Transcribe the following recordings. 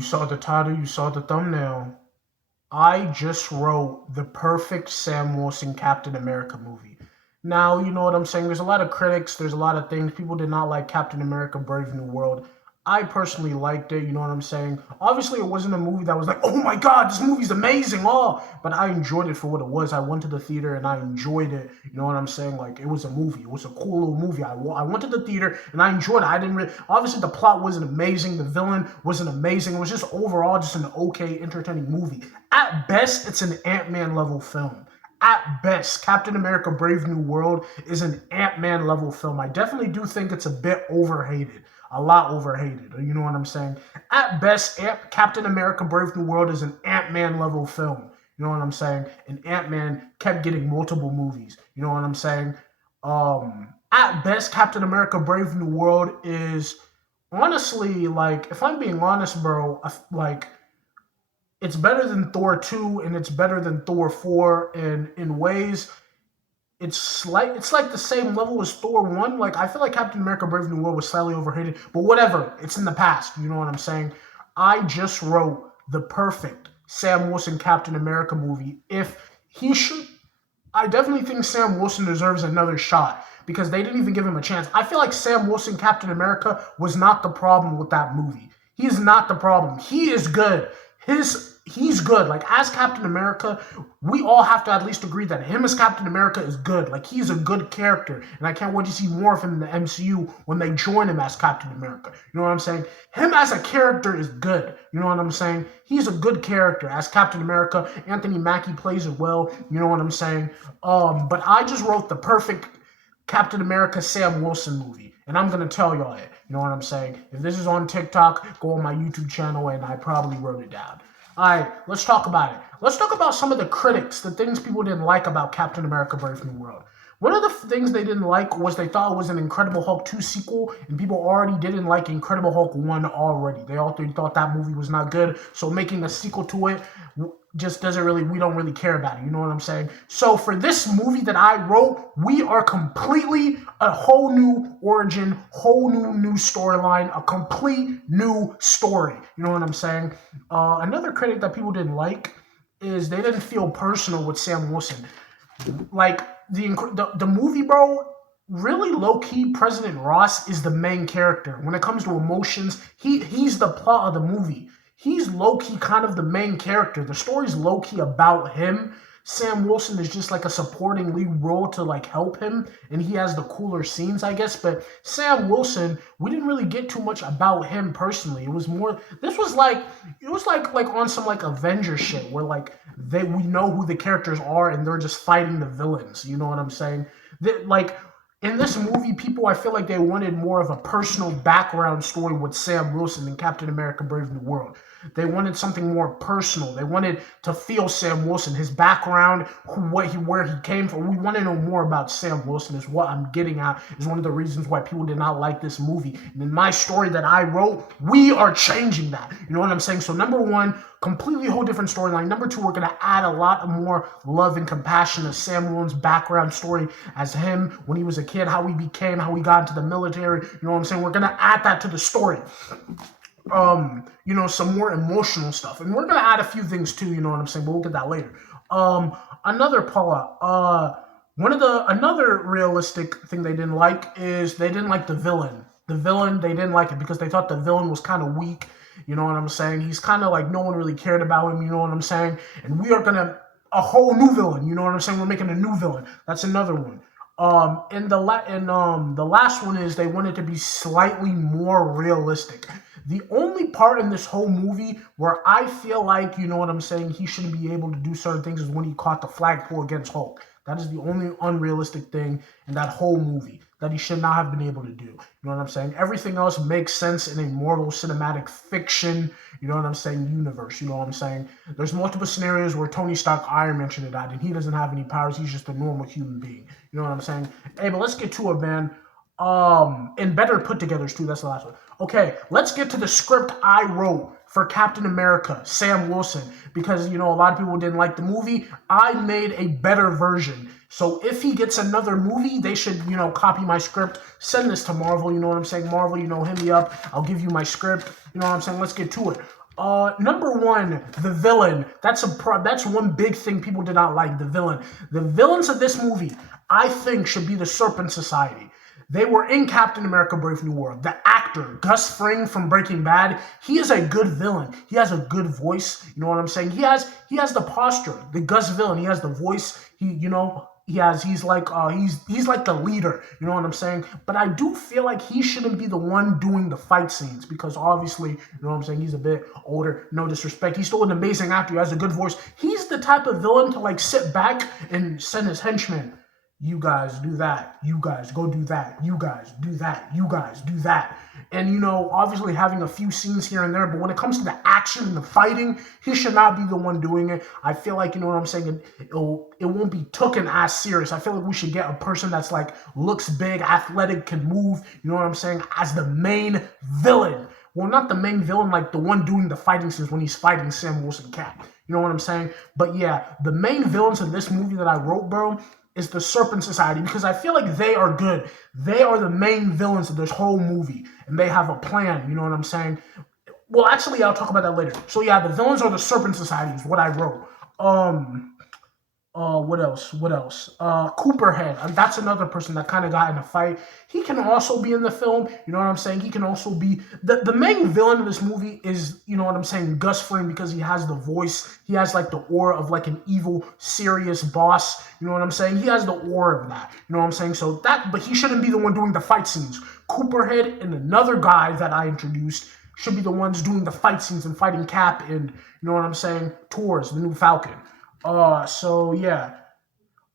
You saw the title, you saw the thumbnail. I just wrote the perfect Sam Wilson Captain America movie. Now, you know what I'm saying? There's a lot of critics, there's a lot of things. People did not like Captain America Brave New World. I personally liked it, you know what I'm saying? Obviously, it wasn't a movie that was like, oh my god, this movie's amazing, oh! But I enjoyed it for what it was. I went to the theater and I enjoyed it, you know what I'm saying? Like, it was a movie. It was a cool little movie. I went to the theater and I enjoyed it. I didn't really, obviously, the plot wasn't amazing. The villain wasn't amazing. It was just overall just an okay, entertaining movie. At best, it's an Ant-Man level film. At best, Captain America Brave New World is an Ant-Man level film. I definitely do think it's a bit overhated. A lot overhated. You know what I'm saying? At best, Captain America Brave New World is an Ant-Man level film. You know what I'm saying? And Ant-Man kept getting multiple movies. You know what I'm saying? At best, Captain America Brave New World is honestly, like, if I'm being honest, bro, like, it's better than Thor 2 and it's better than Thor 4 and in ways it's like the same level as Thor 1. Like, I feel like Captain America Brave New World was slightly overhated, but whatever. It's in the past. You know what I'm saying? I just wrote the perfect Sam Wilson Captain America movie. If he should I definitely think Sam Wilson deserves another shot because they didn't even give him a chance. I feel like Sam Wilson Captain America was not the problem with that movie. He's not the problem. He is good. He's good. Like, as Captain America, we all have to at least agree that him as Captain America is good. Like, he's a good character, and I can't wait to see more of him in the MCU when they join him as Captain America. You know what I'm saying? Him as a character is good. You know what I'm saying? He's a good character as Captain America. Anthony Mackie plays it well. You know what I'm saying? But I just wrote the perfect Captain America Sam Wilson movie. And I'm going to tell y'all it. You know what I'm saying? If this is on TikTok, go on my YouTube channel, and I probably wrote it down. All right, let's talk about it. Let's talk about some of the critics, the things people didn't like about Captain America Brave New World. One of the things they didn't like was they thought it was an Incredible Hulk 2 sequel, and people already didn't like Incredible Hulk 1 already. They all thought that movie was not good, so making a sequel to it just doesn't really, we don't really care about it, you know what I'm saying? So for this movie that I wrote, we are completely a whole new origin, whole new storyline, a complete new story, you know what I'm saying? Another critic that people didn't like is they didn't feel personal with Sam Wilson. Like, the movie, bro, really low key, President Ross is the main character. When it comes to emotions, he's the plot of the movie. He's low key kind of the main character. The story's low key about him. Sam Wilson is just like a supporting lead role to like help him, and he has the cooler scenes, I guess. But Sam Wilson, we didn't really get too much about him personally. It was more. This was like it was like on some like Avenger shit where like we know who the characters are and they're just fighting the villains. You know what I'm saying? Like, in this movie, people, I feel like they wanted more of a personal background story with Sam Wilson in Captain America Brave New World. They wanted something more personal. They wanted to feel Sam Wilson, his background, where he came from. We want to know more about Sam Wilson is what I'm getting at, is one of the reasons why people did not like this movie. And in my story that I wrote, we are changing that. You know what I'm saying? So number one, completely whole different storyline. Number two, we're going to add a lot more love and compassion to Sam Wilson's background story as him when he was a kid, how he became, how he got into the military. You know what I'm saying? We're going to add that to the story. Some more emotional stuff. And we're going to add a few things too, you know what I'm saying? But we'll get that later. Another realistic thing they didn't like is they didn't like the villain. The villain, they didn't like it because they thought the villain was kind of weak. You know what I'm saying? He's kind of like no one really cared about him. You know what I'm saying? And we are a whole new villain. You know what I'm saying? We're making a new villain. That's another one. The last one is they wanted to be slightly more realistic. The only part in this whole movie where I feel like, you know what I'm saying, he shouldn't be able to do certain things is when he caught the flagpole against Hulk. That is the only unrealistic thing in that whole movie that he should not have been able to do. You know what I'm saying? Everything else makes sense in a Marvel cinematic fiction, you know what I'm saying, universe. You know what I'm saying? There's multiple scenarios where Tony Stark, Iron Man should have died, and he doesn't have any powers. He's just a normal human being. You know what I'm saying? Hey, but let's get to it, man. And better put togethers too. That's the last one. Okay, let's get to the script I wrote for Captain America, Sam Wilson, because, a lot of people didn't like the movie. I made a better version. So if he gets another movie, they should, copy my script, send this to Marvel, you know what I'm saying? Marvel, hit me up. I'll give you my script. You know what I'm saying? Let's get to it. Number one, the villain. That's one big thing people did not like. The villain. The villains of this movie, I think, should be the Serpent Society. They were in Captain America: Brave New World. The actor Gus Fring from Breaking Bad, he is a good villain. He has a good voice. You know what I'm saying? He has the posture. The Gus villain. He has the voice. He's like the leader. You know what I'm saying? But I do feel like he shouldn't be the one doing the fight scenes because obviously, you know what I'm saying, he's a bit older. No disrespect. He's still an amazing actor. He has a good voice. He's the type of villain to like sit back and send his henchmen. You guys do that. You guys go do that. You guys do that. You guys do that. And obviously having a few scenes here and there, but when it comes to the action and the fighting, he should not be the one doing it. I feel like, you know what I'm saying, it won't be taken as serious. I feel like we should get a person that's like looks big, athletic, can move, you know what I'm saying, as the main villain. Well, not the main villain, like the one doing the fighting scenes when he's fighting Sam Wilson Cap. You know what I'm saying? But yeah, the main villains in this movie that I wrote, bro, is the Serpent Society because I feel like they are good. They are the main villains of this whole movie, and they have a plan. You know what I'm saying? Well, actually, I'll talk about that later. So yeah, the villains are the Serpent Society is what I wrote. What else? What else? Cooperhead. That's another person that kind of got in a fight. He can also be in the film. You know what I'm saying? He can also be the main villain of this movie is, you know what I'm saying, Gus Fring because he has the voice. He has like the aura of like an evil, serious boss. You know what I'm saying? He has the aura of that. You know what I'm saying? But he shouldn't be the one doing the fight scenes. Cooperhead and another guy that I introduced should be the ones doing the fight scenes and fighting Cap and, you know what I'm saying, Tours, the new Falcon. So yeah.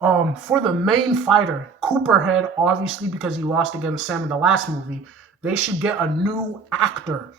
For the main fighter, Cooperhead, obviously because he lost against Sam in the last movie, they should get a new actor.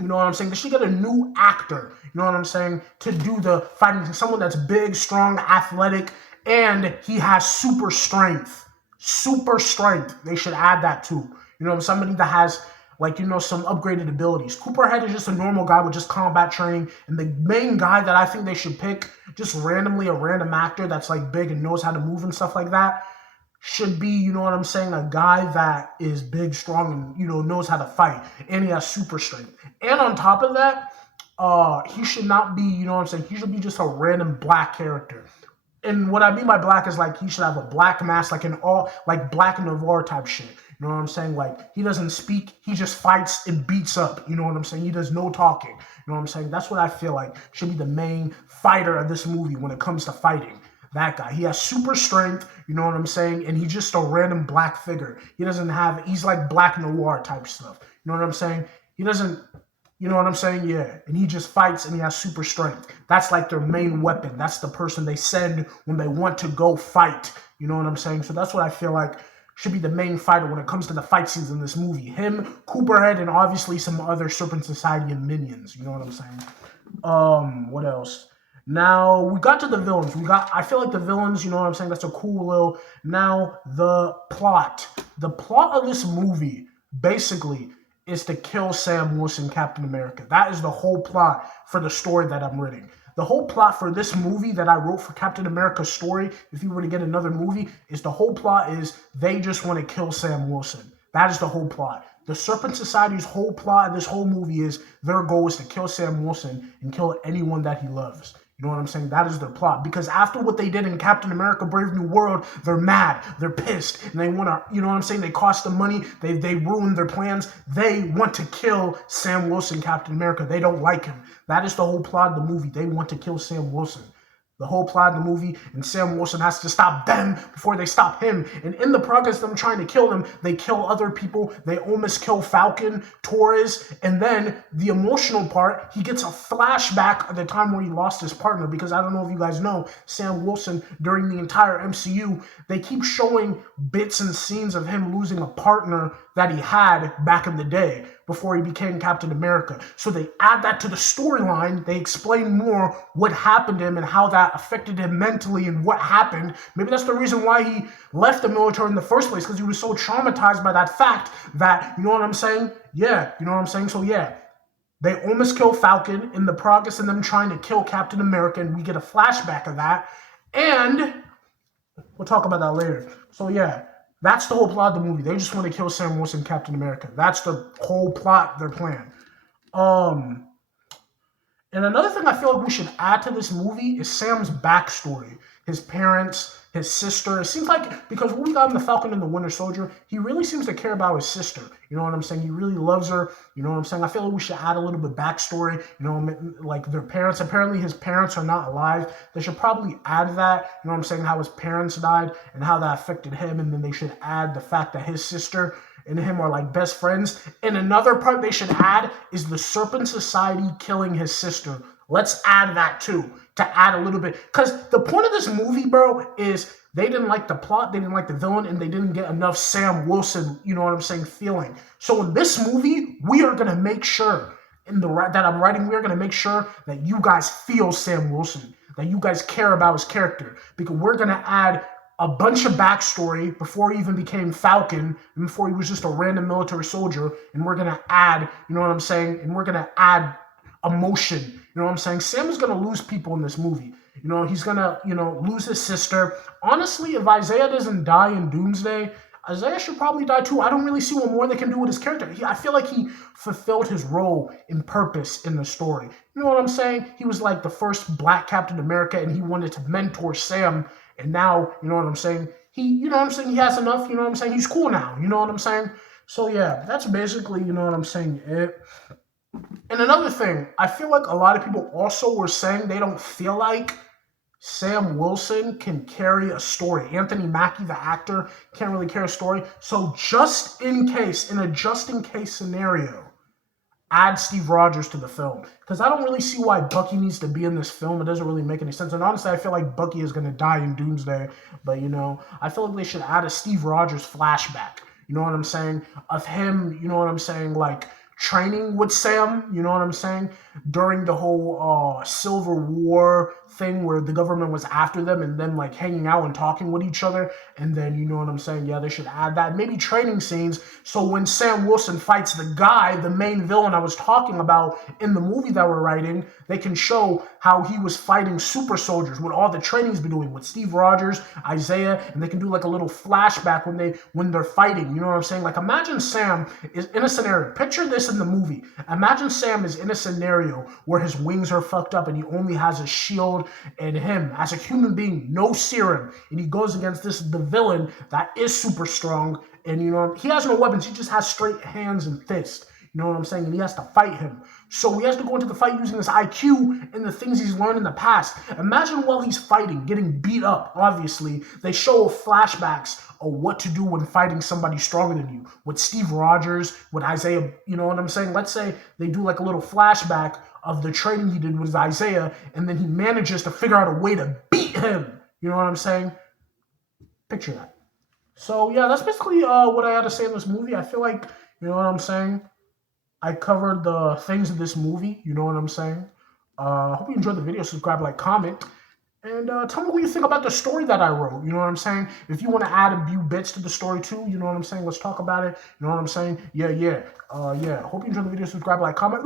You know what I'm saying? They should get a new actor. You know what I'm saying? To do the fighting, someone that's big, strong, athletic, and he has super strength. Super strength. They should add that too. Somebody that has like, some upgraded abilities. Cooperhead is just a normal guy with just combat training. And the main guy that I think they should pick, just randomly a random actor that's like big and knows how to move and stuff like that, should be, you know what I'm saying, a guy that is big, strong, and, knows how to fight. And he has super strength. And on top of that, he should not be, you know what I'm saying, he should be just a random black character. And what I mean by black is like he should have a black mask, like like Black Noir type shit. You know what I'm saying? Like he doesn't speak, he just fights and beats up. You know what I'm saying? He does no talking. You know what I'm saying? That's what I feel like should be the main fighter of this movie when it comes to fighting. That guy. He has super strength, you know what I'm saying? And he's just a random black figure. He's like Black Noir type stuff. You know what I'm saying? He doesn't, you know what I'm saying? Yeah. And he just fights and he has super strength. That's like their main weapon. That's the person they send when they want to go fight. You know what I'm saying? So that's what I feel like should be the main fighter when it comes to the fight scenes in this movie. Him, Cooperhead, and obviously some other Serpent Society and minions. You know what I'm saying? What else? Now we got to the villains. I feel like the villains, you know what I'm saying? That's a cool little. Now the plot. The plot of this movie basically is to kill Sam Wilson, Captain America. That is the whole plot for the story that I'm writing. The whole plot for this movie that I wrote for Captain America's story, if you were to get another movie, is the whole plot is they just want to kill Sam Wilson. That is the whole plot. The Serpent Society's whole plot of this whole movie is their goal is to kill Sam Wilson and kill anyone that he loves. You know what I'm saying? That is their plot. Because after what they did in Captain America Brave New World, they're mad. They're pissed. And they want to, you know what I'm saying? They cost them money. They ruined their plans. They want to kill Sam Wilson, Captain America. They don't like him. That is the whole plot of the movie. They want to kill Sam Wilson. The whole plot of the movie, and Sam Wilson has to stop them before they stop him. And in the progress of them trying to kill them, they kill other people. They almost kill Falcon, Torres, and then the emotional part, he gets a flashback of the time where he lost his partner. Because I don't know if you guys know, Sam Wilson, during the entire MCU, they keep showing bits and scenes of him losing a partner that he had back in the day before he became Captain America. So they add that to the storyline. They explain more what happened to him and how that affected him mentally and what happened. Maybe that's the reason why he left the military in the first place, because he was so traumatized by that fact that, you know what I'm saying? Yeah, you know what I'm saying? So yeah, they almost kill Falcon in the progress of them trying to kill Captain America, and we get a flashback of that. And we'll talk about that later. So yeah, that's the whole plot of the movie. They just want to kill Sam Wilson, Captain America. That's the whole plot, their plan. And another thing I feel like we should add to this movie is Sam's backstory. His parents, his sister. It seems like, because when we got in The Falcon and the Winter Soldier, he really seems to care about his sister. You know what I'm saying? He really loves her. You know what I'm saying? I feel like we should add a little bit backstory. You know, like their parents. Apparently, his parents are not alive. They should probably add that. You know what I'm saying? How his parents died and how that affected him. And then they should add the fact that his sister and him are like best friends. And another part they should add is the Serpent Society killing his sister. Let's add that too, to add a little bit. Because the point of this movie, bro, is they didn't like the plot, they didn't like the villain, and they didn't get enough Sam Wilson, you know what I'm saying, feeling. So in this movie, we are going to make sure, that I'm writing, we are going to make sure that you guys feel Sam Wilson, that you guys care about his character. Because we're going to add a bunch of backstory before he even became Falcon and before he was just a random military soldier. And we're going to add, you know what I'm saying? And we're going to add emotion. You know what I'm saying? Sam is going to lose people in this movie. You know, he's going to, lose his sister. Honestly, if Isaiah doesn't die in Doomsday, Isaiah should probably die too. I don't really see what more they can do with his character. I feel like he fulfilled his role and purpose in the story. You know what I'm saying? He was like the first black Captain America, and he wanted to mentor Sam. And now, you know what I'm saying? He has enough. You know what I'm saying? He's cool now. You know what I'm saying? So yeah, that's basically, you know what I'm saying, it. And another thing, I feel like a lot of people also were saying they don't feel like Sam Wilson can carry a story. Anthony Mackie, the actor, can't really carry a story. So just in case, in a just in case scenario, add Steve Rogers to the film. Because I don't really see why Bucky needs to be in this film. It doesn't really make any sense. And honestly, I feel like Bucky is going to die in Doomsday. But, I feel like they should add a Steve Rogers flashback. You know what I'm saying? Of him, you know what I'm saying? Like, training with Sam, you know what I'm saying, during the whole Civil War thing where the government was after them, and then like hanging out and talking with each other. And then, you know what I'm saying, yeah, they should add that. Maybe training scenes, so when Sam Wilson fights the guy, the main villain I was talking about in the movie that we're writing, they can show how he was fighting super soldiers with all the training he's been doing with Steve Rogers, Isaiah, and they can do like a little flashback when they're fighting. You know what I'm saying? Like, imagine Sam is in a scenario. Picture this in the movie. Imagine Sam is in a scenario where his wings are fucked up and he only has a shield, and him as a human being, no serum, and he goes against the villain that is super strong, and he has no weapons. He just has straight hands and fists. You know what I'm saying? And he has to fight him. So he has to go into the fight using his IQ and the things he's learned in the past. Imagine while he's fighting, getting beat up, obviously, they show flashbacks of what to do when fighting somebody stronger than you. With Steve Rogers, with Isaiah, you know what I'm saying? Let's say they do like a little flashback of the training he did with Isaiah, and then he manages to figure out a way to beat him. You know what I'm saying? Picture that. So yeah, that's basically what I had to say in this movie. I feel like, you know what I'm saying, I covered the things in this movie. You know what I'm saying? Hope you enjoyed the video. Subscribe, like, comment. And tell me what you think about the story that I wrote. You know what I'm saying? If you want to add a few bits to the story too, you know what I'm saying? Let's talk about it. You know what I'm saying? Yeah. Hope you enjoyed the video. Subscribe, like, comment.